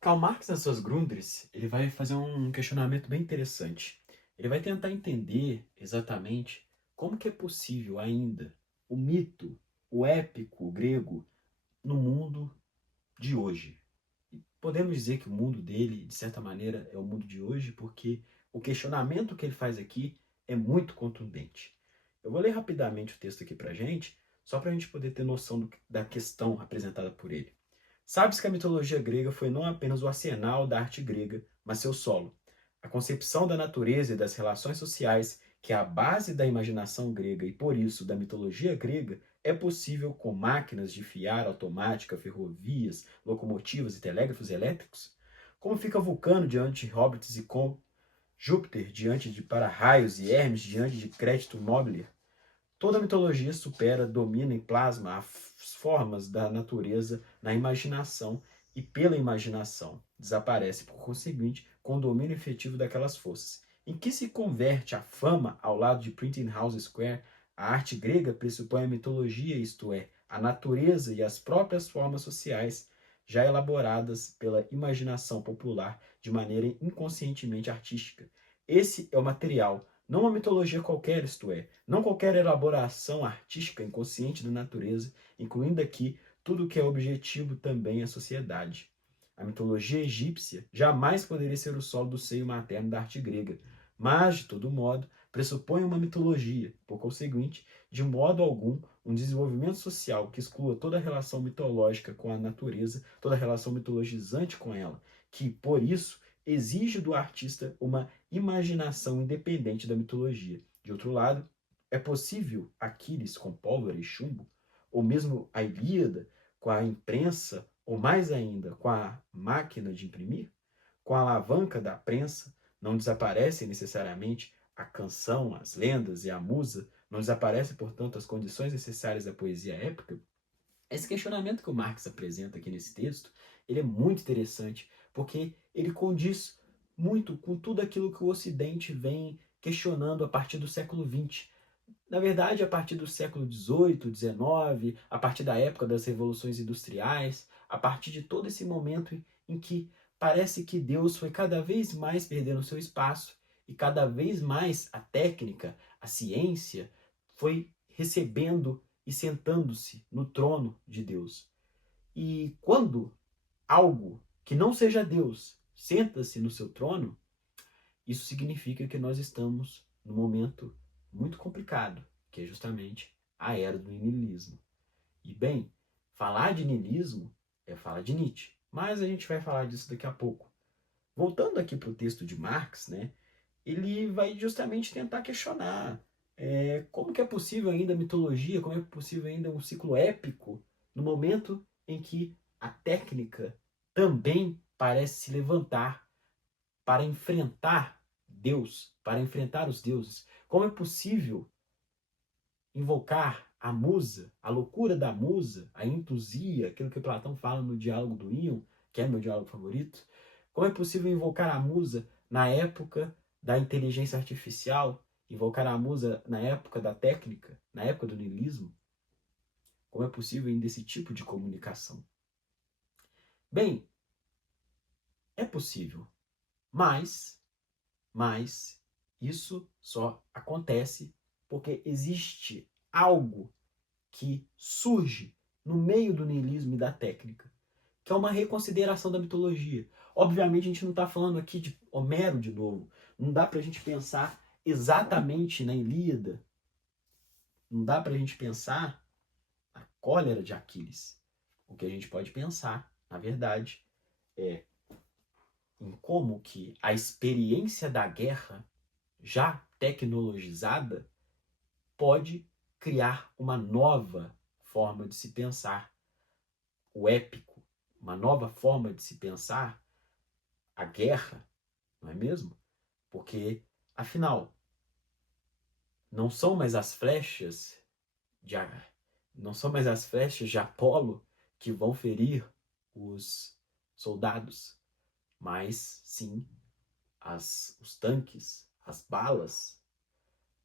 Karl Marx, nas suas Grundrisse, ele vai fazer um questionamento bem interessante. Ele vai tentar entender exatamente como que é possível ainda o mito, o épico grego no mundo de hoje. E podemos dizer que o mundo dele, de certa maneira, é o mundo de hoje porque o questionamento que ele faz aqui é muito contundente. Eu vou ler rapidamente o texto aqui para gente, só para a gente poder ter noção da questão apresentada por ele. Sabes que a mitologia grega foi não apenas o arsenal da arte grega, mas seu solo. A concepção da natureza e das relações sociais, que é a base da imaginação grega e por isso da mitologia grega, é possível com máquinas de fiar automática, ferrovias, locomotivas e telégrafos elétricos? Como fica Vulcano diante de Hobbits e Com, Júpiter diante de para-raios e Hermes diante de Crédito Mobile? Toda mitologia supera, domina e plasma as formas da natureza na imaginação e pela imaginação desaparece, por conseguinte, com o domínio efetivo daquelas forças. Em que se converte a fama ao lado de Printing House Square? A arte grega pressupõe a mitologia, isto é, a natureza e as próprias formas sociais já elaboradas pela imaginação popular de maneira inconscientemente artística. Esse é o material, não uma mitologia qualquer, isto é, não qualquer elaboração artística inconsciente da natureza, incluindo aqui tudo o que é objetivo também à sociedade. A mitologia egípcia jamais poderia ser o solo do seio materno da arte grega, mas, de todo modo, pressupõe uma mitologia, por conseguinte, de modo algum, um desenvolvimento social que exclua toda relação mitológica com a natureza, toda relação mitologizante com ela, que, por isso, exige do artista uma imaginação independente da mitologia. De outro lado, é possível Aquiles com pólvora e chumbo, ou mesmo a Ilíada com a imprensa, ou mais ainda, com a máquina de imprimir? Com a alavanca da prensa, não desaparecem necessariamente a canção, as lendas e a musa, não desaparecem, portanto, as condições necessárias da poesia épica? Esse questionamento que o Marx apresenta aqui nesse texto, ele é muito interessante, porque ele condiz muito com tudo aquilo que o Ocidente vem questionando a partir do século XX. Na verdade, a partir do século XVIII, XIX, a partir da época das revoluções industriais, a partir de todo esse momento em que parece que Deus foi cada vez mais perdendo seu espaço e cada vez mais a técnica, a ciência, foi recebendo e sentando-se no trono de Deus. E quando algo que não seja Deus senta-se no seu trono, isso significa que nós estamos num momento muito complicado, que é justamente a era do niilismo. E bem, falar de niilismo é falar de Nietzsche, mas a gente vai falar disso daqui a pouco. Voltando aqui para o texto de Marx, né, ele vai justamente tentar questionar como que é possível ainda a mitologia, como é possível ainda um ciclo épico no momento em que a técnica também parece se levantar para enfrentar Deus, para enfrentar os deuses. Como é possível invocar a musa, a loucura da musa, a entusia, aquilo que Platão fala no diálogo do Íon, que é meu diálogo favorito? Como é possível invocar a musa na época da inteligência artificial, invocar a musa na época da técnica, na época do niilismo? Como é possível ainda esse tipo de comunicação? Bem, é possível, mas Mas isso só acontece porque existe algo que surge no meio do niilismo e da técnica, que é uma reconsideração da mitologia. Obviamente a gente não está falando aqui de Homero de novo. Não dá para a gente pensar exatamente na Ilíada. Não dá para a gente pensar na cólera de Aquiles. O que a gente pode pensar, na verdade, é em como que a experiência da guerra já tecnologizada pode criar uma nova forma de se pensar o épico, uma nova forma de se pensar a guerra, não é mesmo? Porque, afinal, não são mais as flechas de não são mais as flechas de Apolo que vão ferir os soldados, mas sim os tanques, as balas.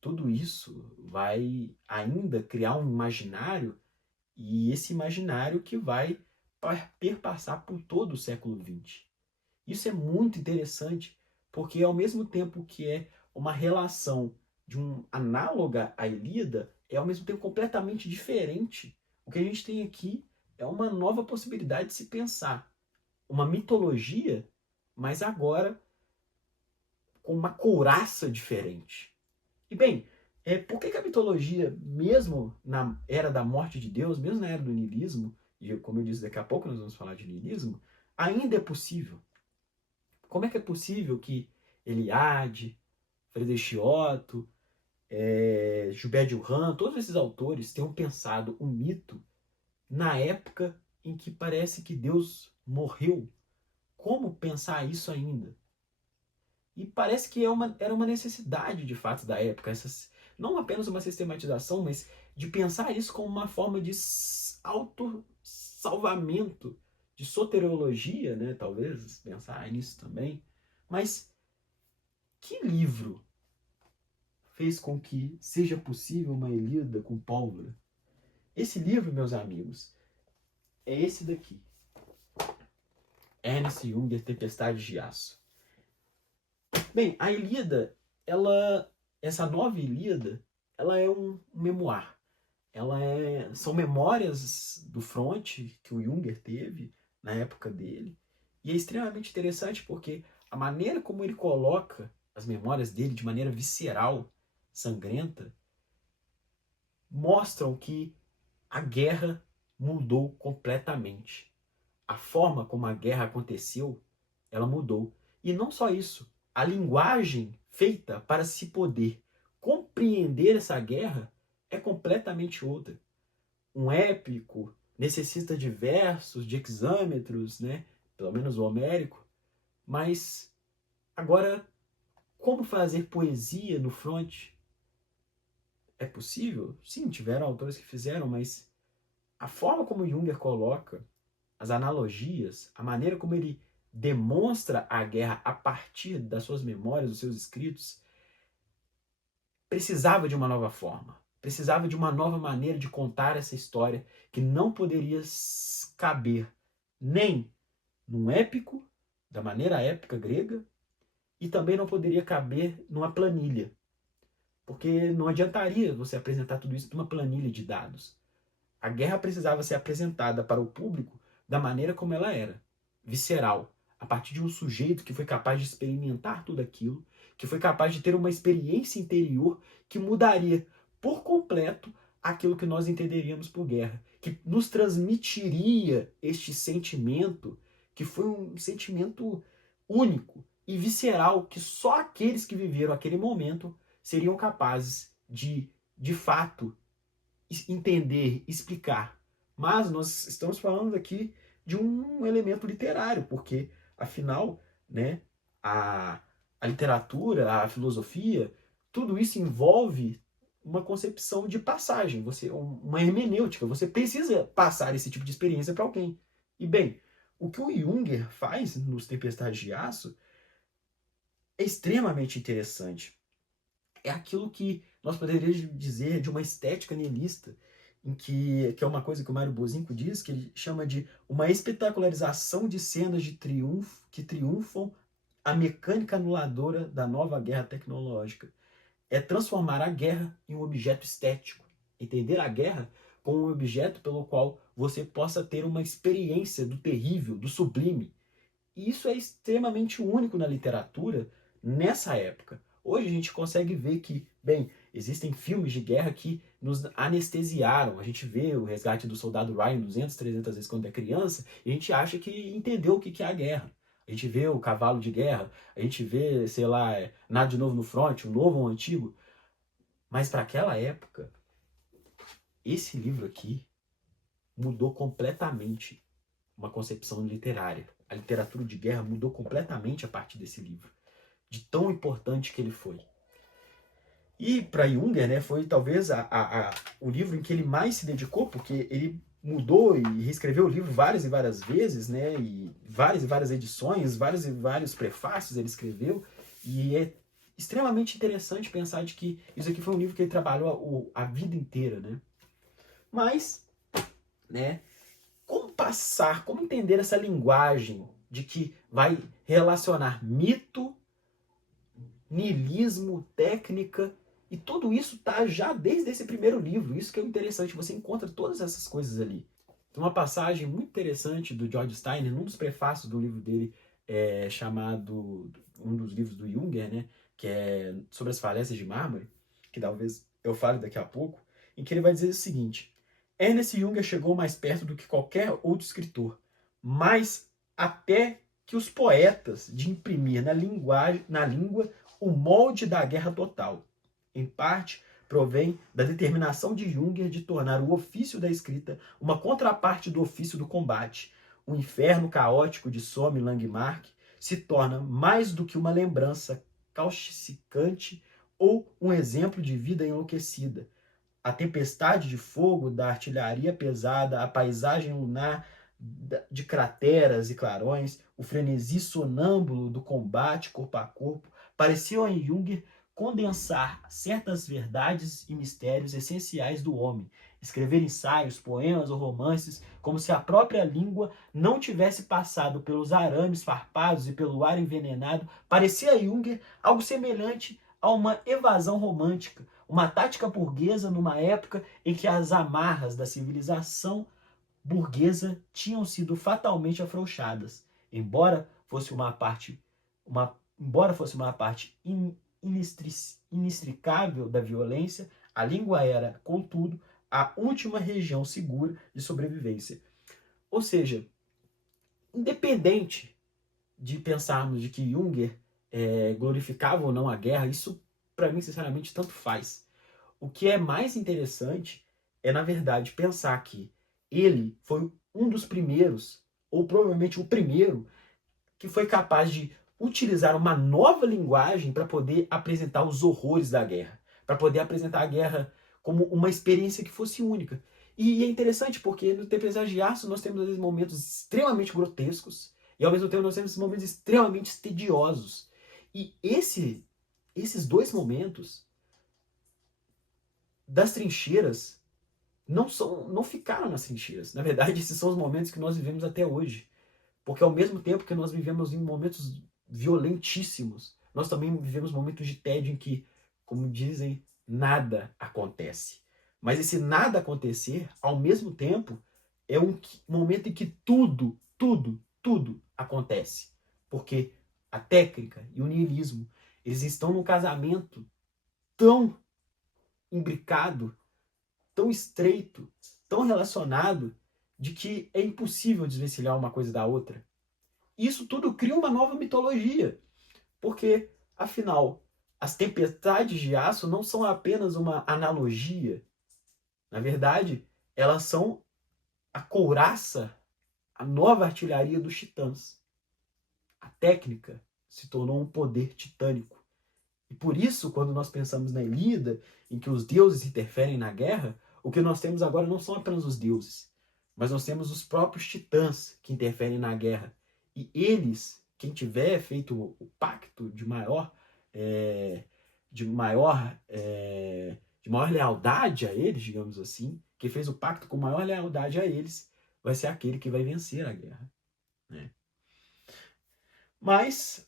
Tudo isso vai ainda criar um imaginário, e esse imaginário que vai perpassar por todo o século XX. Isso é muito interessante, porque ao mesmo tempo que é uma relação de um análoga à Ilíada, é ao mesmo tempo completamente diferente. O que a gente tem aqui é uma nova possibilidade de se pensar. Uma mitologia, mas agora com uma couraça diferente. E bem, por que a mitologia, mesmo na era da morte de Deus, mesmo na era do niilismo, e como eu disse, daqui a pouco nós vamos falar de niilismo, ainda é possível? Como é que é possível que Eliade, Friedrich Otto, Gilbert Durand, todos esses autores tenham pensado o mito na época em que parece que Deus morreu? Como pensar isso ainda? E parece que era uma necessidade, de fato, da época. Não apenas uma sistematização, mas de pensar isso como uma forma de autossalvamento, de soteriologia, né? Talvez pensar nisso também. Mas que livro fez com que seja possível uma Ilíada com pólvora? Esse livro, meus amigos, é esse daqui. Ernest Junger, Tempestade de Aço. Bem, a Ilíada, essa nova Ilíada, ela é um memoir. São memórias do fronte que o Junger teve na época dele. E é extremamente interessante porque a maneira como ele coloca as memórias dele de maneira visceral, sangrenta, mostram que a guerra mudou completamente. A forma como a guerra aconteceu, ela mudou. E não só isso, a linguagem feita para se poder compreender essa guerra é completamente outra. Um épico necessita de versos, de hexâmetros, né? Pelo menos o homérico. Mas agora, como fazer poesia no fronte? É possível? Sim, tiveram autores que fizeram, mas a forma como Junger coloca as analogias, a maneira como ele demonstra a guerra a partir das suas memórias, dos seus escritos, precisava de uma nova forma, precisava de uma nova maneira de contar essa história que não poderia caber nem num épico, da maneira épica grega, e também não poderia caber numa planilha, porque não adiantaria você apresentar tudo isso numa planilha de dados. A guerra precisava ser apresentada para o público da maneira como ela era, visceral, a partir de um sujeito que foi capaz de experimentar tudo aquilo, que foi capaz de ter uma experiência interior que mudaria por completo aquilo que nós entenderíamos por guerra, que nos transmitiria este sentimento, que foi um sentimento único e visceral, que só aqueles que viveram aquele momento seriam capazes de fato, entender, explicar. Mas nós estamos falando aqui de um elemento literário, porque, afinal, né, a, a literatura, a filosofia, tudo isso envolve uma concepção de passagem, uma hermenêutica. Você precisa passar esse tipo de experiência para alguém. E, bem, o que o Junger faz nos Tempestades de Aço é extremamente interessante. É aquilo que nós poderíamos dizer de uma estética nihilista, que é uma coisa que o Mário Bozinco diz, que ele chama de uma espetacularização de cenas de triunfo que triunfam a mecânica anuladora da nova guerra tecnológica. É transformar a guerra em um objeto estético. Entender a guerra como um objeto pelo qual você possa ter uma experiência do terrível, do sublime. E isso é extremamente único na literatura nessa época. Hoje a gente consegue ver que, bem, existem filmes de guerra que nos anestesiaram. A gente vê o Resgate do Soldado Ryan 200, 300 vezes quando é criança e a gente acha que entendeu o que é a guerra. A gente vê o Cavalo de Guerra, a gente vê, sei lá, Nada de Novo no Front, o novo ou o antigo. Mas para aquela época, esse livro aqui mudou completamente uma concepção literária. A literatura de guerra mudou completamente a partir desse livro, de tão importante que ele foi. E para Junger, né, foi talvez o livro em que ele mais se dedicou, porque ele mudou e reescreveu o livro várias e várias vezes, né, e várias edições, vários e vários prefácios ele escreveu, e é extremamente interessante pensar de que isso aqui foi um livro que ele trabalhou a vida inteira, né. Mas, né, como entender essa linguagem de que vai relacionar mito, niilismo, técnica, e tudo isso tá já desde esse primeiro livro. Isso que é interessante, você encontra todas essas coisas ali. Tem uma passagem muito interessante do George Steiner, num dos prefácios do livro dele, chamado, um dos livros do Junger, né, que é sobre as falésias de mármore, que talvez eu fale daqui a pouco, em que ele vai dizer o seguinte: Ernest Junger chegou mais perto do que qualquer outro escritor, mais até que os poetas, de imprimir na língua o molde da guerra total. Em parte, provém da determinação de Junger de tornar o ofício da escrita uma contraparte do ofício do combate. O inferno caótico de Somme Langmark se torna mais do que uma lembrança causticante ou um exemplo de vida enlouquecida. A tempestade de fogo da artilharia pesada, a paisagem lunar de crateras e clarões, o frenesi sonâmbulo do combate corpo a corpo, pareciam em Junger condensar certas verdades e mistérios essenciais do homem, escrever ensaios, poemas ou romances como se a própria língua não tivesse passado pelos arames farpados e pelo ar envenenado, parecia a Junger algo semelhante a uma evasão romântica, uma tática burguesa numa época em que as amarras da civilização burguesa tinham sido fatalmente afrouxadas, embora fosse uma parte inextricável da violência, a língua era, contudo, a última região segura de sobrevivência. Ou seja, independente de pensarmos de que Junger glorificava ou não a guerra, isso para mim, sinceramente, tanto faz. O que é mais interessante é, na verdade, pensar que ele foi um dos primeiros, ou provavelmente o primeiro, que foi capaz de utilizar uma nova linguagem para poder apresentar os horrores da guerra, para poder apresentar a guerra como uma experiência que fosse única. E é interessante porque no Tempestade de Aço nós temos às vezes momentos extremamente grotescos e ao mesmo tempo nós temos momentos extremamente tediosos. E esses dois momentos das trincheiras não ficaram nas trincheiras. Na verdade, esses são os momentos que nós vivemos até hoje. Porque ao mesmo tempo que nós vivemos em momentos violentíssimos, nós também vivemos momentos de tédio em que, como dizem, nada acontece. Mas esse nada acontecer, ao mesmo tempo, é um momento em que tudo acontece. Porque a técnica e o niilismo, eles estão num casamento tão imbricado, tão estreito, tão relacionado, de que é impossível desvencilhar uma coisa da outra. Isso tudo cria uma nova mitologia, porque, afinal, as tempestades de aço não são apenas uma analogia. Na verdade, elas são a couraça, a nova artilharia dos titãs. A técnica se tornou um poder titânico. E por isso, quando nós pensamos na Ilíada, em que os deuses interferem na guerra, o que nós temos agora não são apenas os deuses, mas nós temos os próprios titãs que interferem na guerra. E eles, quem tiver feito o pacto de maior lealdade a eles, digamos assim, que fez o pacto com maior lealdade a eles, vai ser aquele que vai vencer a guerra, né? Mas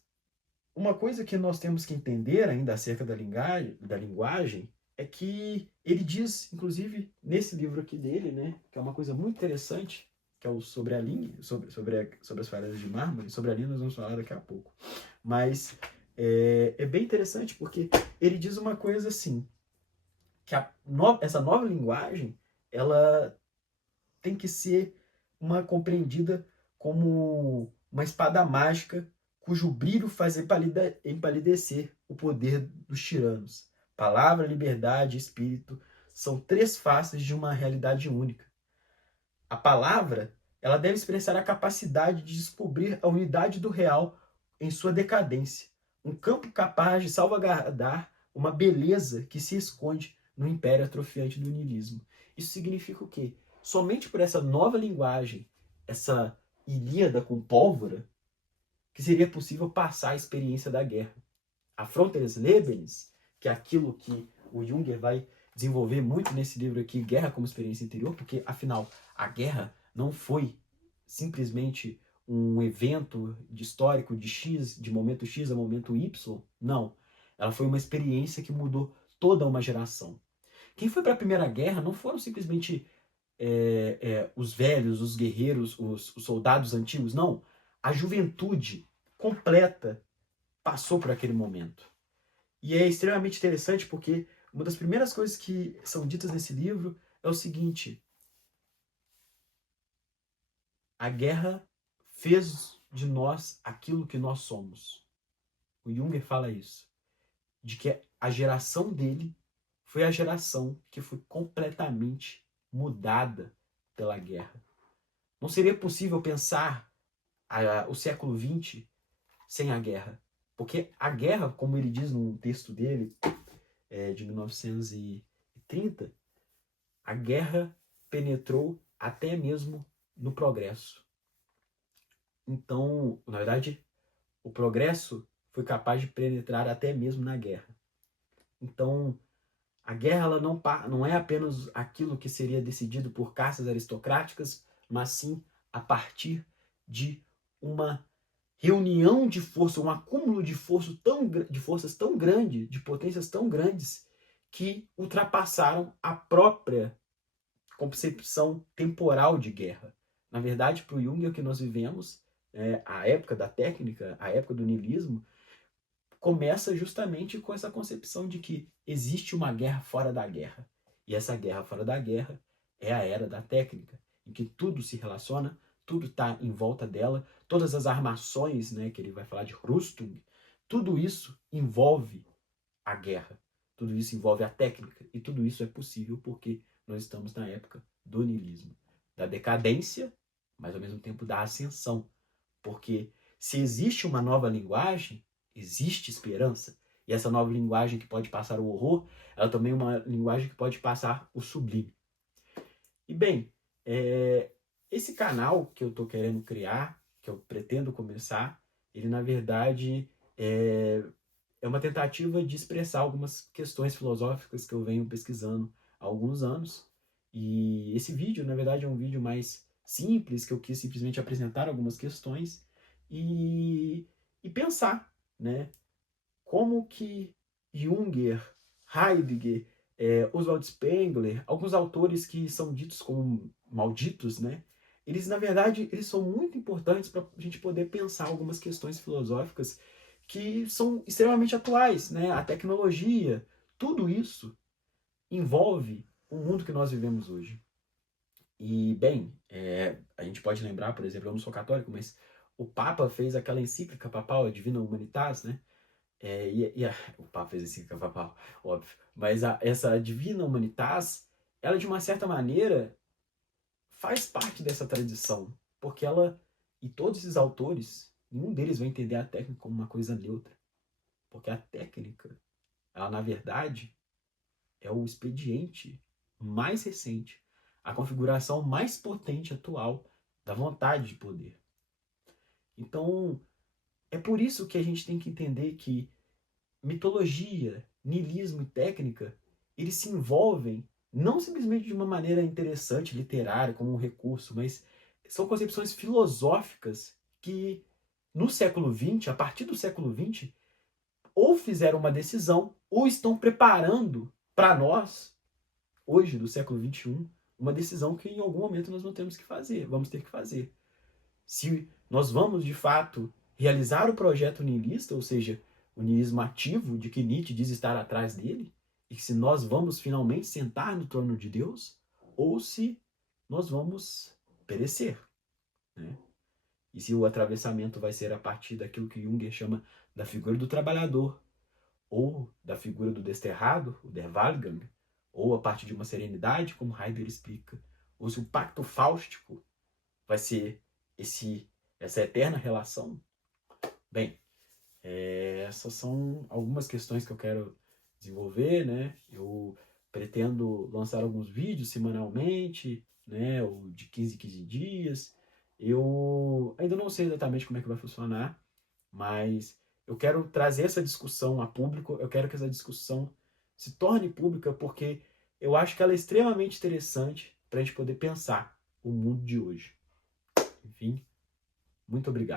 uma coisa que nós temos que entender ainda acerca da linguagem é que ele diz, inclusive, nesse livro aqui dele, né, que é uma coisa muito interessante, que é o sobre a língua, sobre as falésias de mármore. Sobre a língua nós vamos falar daqui a pouco. Mas é bem interessante porque ele diz uma coisa assim, que essa nova linguagem, ela tem que ser compreendida como uma espada mágica cujo brilho faz empalidecer o poder dos tiranos. Palavra, liberdade e espírito são três faces de uma realidade única. A palavra, ela deve expressar a capacidade de descobrir a unidade do real em sua decadência, um campo capaz de salvaguardar uma beleza que se esconde no império atrofiante do niilismo. Isso significa o quê? Somente por essa nova linguagem, essa Ilíada com pólvora, que seria possível passar a experiência da guerra. A Fronteslebens, que é aquilo que o Junger vai desenvolver muito nesse livro aqui, Guerra como Experiência Interior, porque, afinal, a guerra não foi simplesmente um evento histórico de X, de momento X a momento Y. Não. Ela foi uma experiência que mudou toda uma geração. Quem foi para a Primeira Guerra não foram simplesmente os velhos, os guerreiros, os soldados antigos, não. A juventude completa passou por aquele momento. E é extremamente interessante porque uma das primeiras coisas que são ditas nesse livro é o seguinte: a guerra fez de nós aquilo que nós somos. O Junger fala isso, de que a geração dele foi a geração que foi completamente mudada pela guerra. Não seria possível pensar o século XX sem a guerra. Porque a guerra, como ele diz num texto dele, de 1930, a guerra penetrou até mesmo no progresso. Então, na verdade, o progresso foi capaz de penetrar até mesmo na guerra. Então, a guerra ela não é apenas aquilo que seria decidido por castas aristocráticas, mas sim a partir de uma reunião de força, um acúmulo de forças tão grande, de potências tão grandes, que ultrapassaram a própria concepção temporal de guerra. Na verdade, para o Jung, o que nós vivemos, a época da técnica, a época do niilismo, começa justamente com essa concepção de que existe uma guerra fora da guerra. E essa guerra fora da guerra é a era da técnica, em que tudo se relaciona, tudo está em volta dela, todas as armações, né, que ele vai falar de Rüstung, tudo isso envolve a guerra, tudo isso envolve a técnica, e tudo isso é possível porque nós estamos na época do niilismo, da decadência, mas ao mesmo tempo da ascensão, porque se existe uma nova linguagem, existe esperança. E essa nova linguagem que pode passar o horror, ela também é uma linguagem que pode passar o sublime. E bem, esse canal que eu estou querendo criar, que eu pretendo começar, ele na verdade é uma tentativa de expressar algumas questões filosóficas que eu venho pesquisando há alguns anos. E esse vídeo, na verdade, é um vídeo mais simples, que eu quis simplesmente apresentar algumas questões e pensar, né? Como que Junger, Heidegger, Oswald Spengler, alguns autores que são ditos como malditos, né? Eles, na verdade, eles são muito importantes para a gente poder pensar algumas questões filosóficas que são extremamente atuais, né? A tecnologia, tudo isso envolve o mundo que nós vivemos hoje. E, bem, a gente pode lembrar, por exemplo, eu não sou católico, mas o Papa fez aquela encíclica papal, a Divina Humanitas, né? O Papa fez a encíclica papal, óbvio. Mas essa Divina Humanitas, ela, de uma certa maneira, faz parte dessa tradição. Porque ela, e todos esses autores, nenhum deles vai entender a técnica como uma coisa neutra. Porque a técnica, ela, na verdade, é o expediente mais recente, a configuração mais potente atual da vontade de poder. Então, é por isso que a gente tem que entender que mitologia, niilismo e técnica, eles se envolvem não simplesmente de uma maneira interessante, literária, como um recurso, mas são concepções filosóficas que, no século XX, a partir do século XX, ou fizeram uma decisão, ou estão preparando para nós, hoje, do século XXI, uma decisão que em algum momento nós vamos ter que fazer. Se nós vamos, de fato, realizar o projeto niilista, ou seja, o niilismo ativo de que Nietzsche diz estar atrás dele, e se nós vamos finalmente sentar no trono de Deus, ou se nós vamos perecer, né? E se o atravessamento vai ser a partir daquilo que Junger chama da figura do trabalhador, ou da figura do desterrado, o Der Wahlgang, ou a partir de uma serenidade, como Heidegger explica, ou se o pacto fáustico vai ser essa eterna relação. Bem, essas são algumas questões que eu quero desenvolver, né? Eu pretendo lançar alguns vídeos semanalmente, né? Ou de 15 em 15 dias. Eu ainda não sei exatamente como é que vai funcionar, mas eu quero trazer essa discussão a público, eu quero que essa discussão se torne pública, porque eu acho que ela é extremamente interessante para a gente poder pensar o mundo de hoje. Enfim, Muito obrigado.